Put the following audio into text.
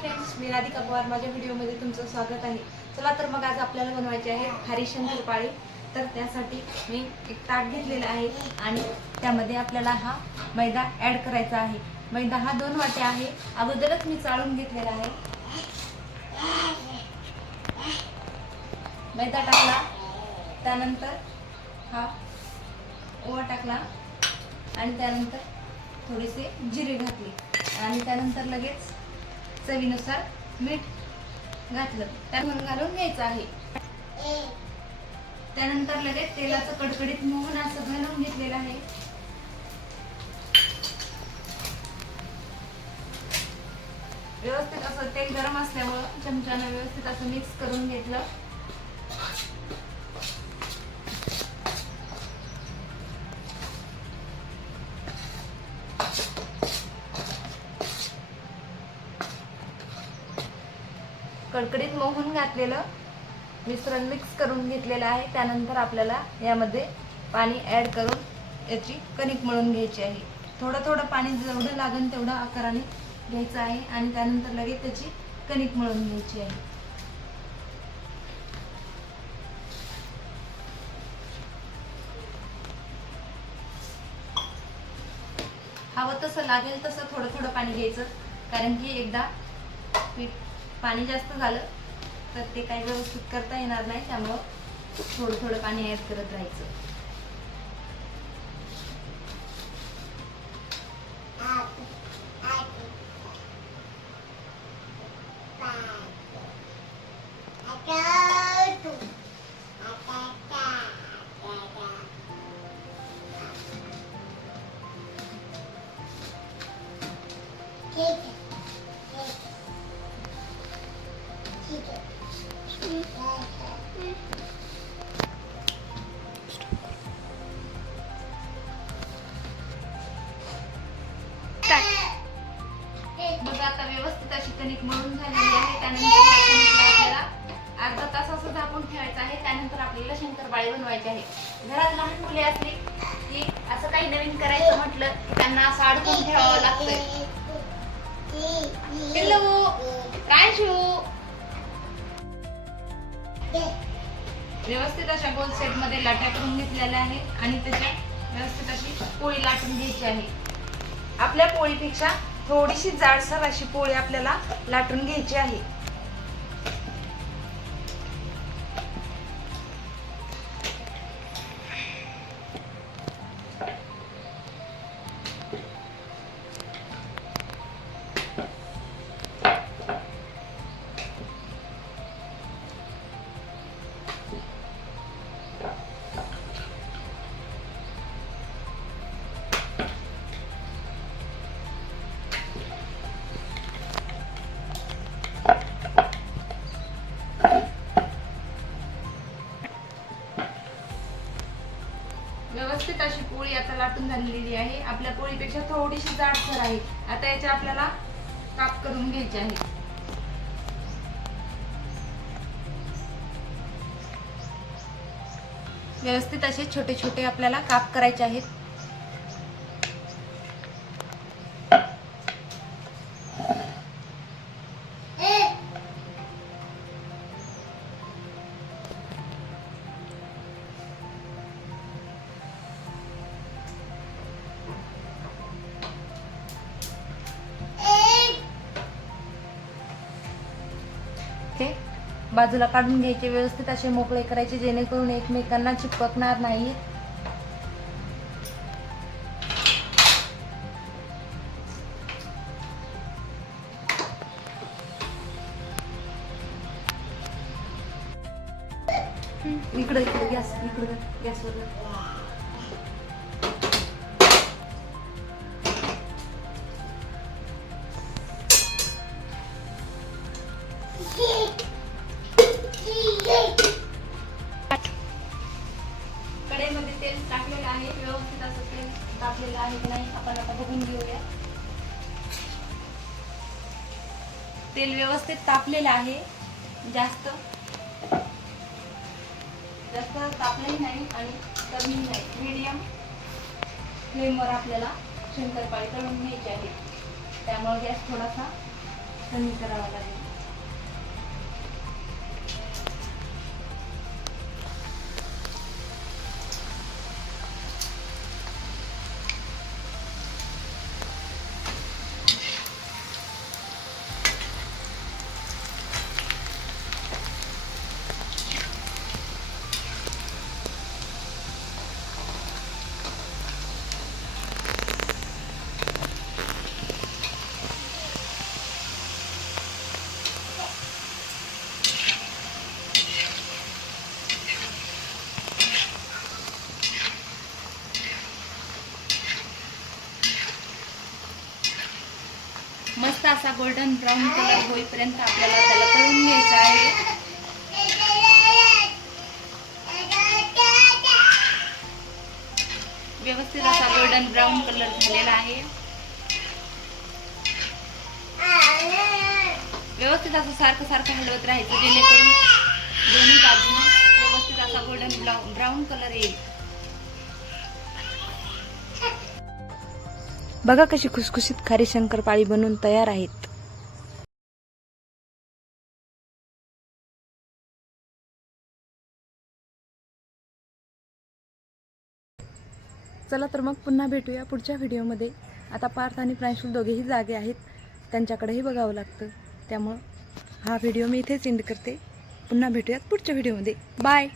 Friends मी राधिका पवार. माझ्या व्हिडिओमध्ये तुमचं स्वागत आहे. चला तर मग आज आपल्याला बनवायचे आहे हरिशंकर पाळी. तर त्यासाठी मी एक ताट घेतलेला आहे आणि त्यामध्ये आपल्याला हा मैदा ॲड करायचा आहे. मैदा हा दोन वाटे आहे. अगोदरच मी चाळून घेतलेला आहे. मैदा टाकला. त्यानंतर हा ओवा टाकला आणि त्यानंतर थोडेसे जिरे घातले. आणि त्यानंतर लगेच चवीनुसार मीठ घातलं. त्यातून घालून घ्यायचं आहे. त्यानंतर लगेच तेलाचं कडकडीत मोहन असं घालून घेतलेलं आहे. व्यवस्थित असं तेल गरम असल्यामुळं चमच्यानं व्यवस्थित असं मिक्स करून घेतलं. कडकडीत मोहून घातलेलं मिश्रण मिक्स करून घेतलेलं आहे. त्यानंतर आपल्याला यामध्ये पाणी ॲड करून याची कणिक मळून घ्यायची आहे. थोडं थोडं पाणी जेवढं लागेल तेवढं आकाराने घ्यायचं आहे आणि त्यानंतर लगेच त्याची कणिक मळून घ्यायची आहे. हवं तसं लागेल तसं थोडं थोडं पाणी घ्यायचं. कारण की एकदा पीठ पाणी जास्त झालं तर ते काही व्यवस्थित करता येणार नाही त्यामुळं थोडं थोडं पाणी ॲड करत राहायचं. शंकरपाळी बनवायचे आहे. घरात लहान मुले असली की असं काही नवीन करायचं म्हटलं त्यांना असं अडकून ठेवावं लागतंय. पिल्लू शिव व्यवस्थित अशा गोल सेटमध्ये लाट्या करून घेतलेल्या आहे आणि त्याच्या व्यवस्थित अशी पोळी लाटून घ्यायची आहे. आपल्या पोळीपेक्षा थोडीशी जाडसर अशी पोळी आपल्याला लाटून घ्यायची आहे. अशी पोळी आता लाटून झालेली आहे. आपल्या पोळीपेक्षा थोडीशी जाडसर आहे. आता याच्या आपल्याला काप करून घ्यायचे आहे. व्यवस्थित असे छोटे छोटे आपल्याला काप करायचे आहेत. बाजूला काढून घ्यायचे व्यवस्थित असे मोकळे करायचे जेणेकरून एकमेकांना चिपकणार नाही. इकडे इकडे गॅस इकडे गॅसवर. आहे की नाही आपण आता बघून घेऊया. तेल व्यवस्थित तापलेलं आहे जास्त. जास्त तापलंही नाही आणि कमी नाही. मीडियम फ्लेमवर आपल्याला शंकरपाळी तळून घ्यायची आहे. त्यामुळे गॅस थोडासा कमी करावा लागेल. मस्त असा गोल्डन ब्राऊन कलर होईपर्यंत आपल्याला त्याला तळून घ्यायचा आहे. व्यवस्थित असा गोल्डन ब्राऊन कलर झालेला आहे. व्यवस्थित असं सारखं सारखं हलवत राहायचं जेणेकरून दोन्ही बाजूने व्यवस्थित असा गोल्डन ब्राऊन ब्राऊन कलर येईल. बघा कशी खुसखुशीत खारी शंकरपाळी बनून तयार आहेत. चला तर मग पुन्हा भेटूया पुढच्या व्हिडिओमध्ये. आता पार्थ आणि प्रांशुल दोघेही जागे आहेत. त्यांच्याकडेही बघावं लागतं. त्यामुळं हा व्हिडिओ मी इथेच एंड करते. पुन्हा भेटूयात पुढच्या व्हिडिओमध्ये. बाय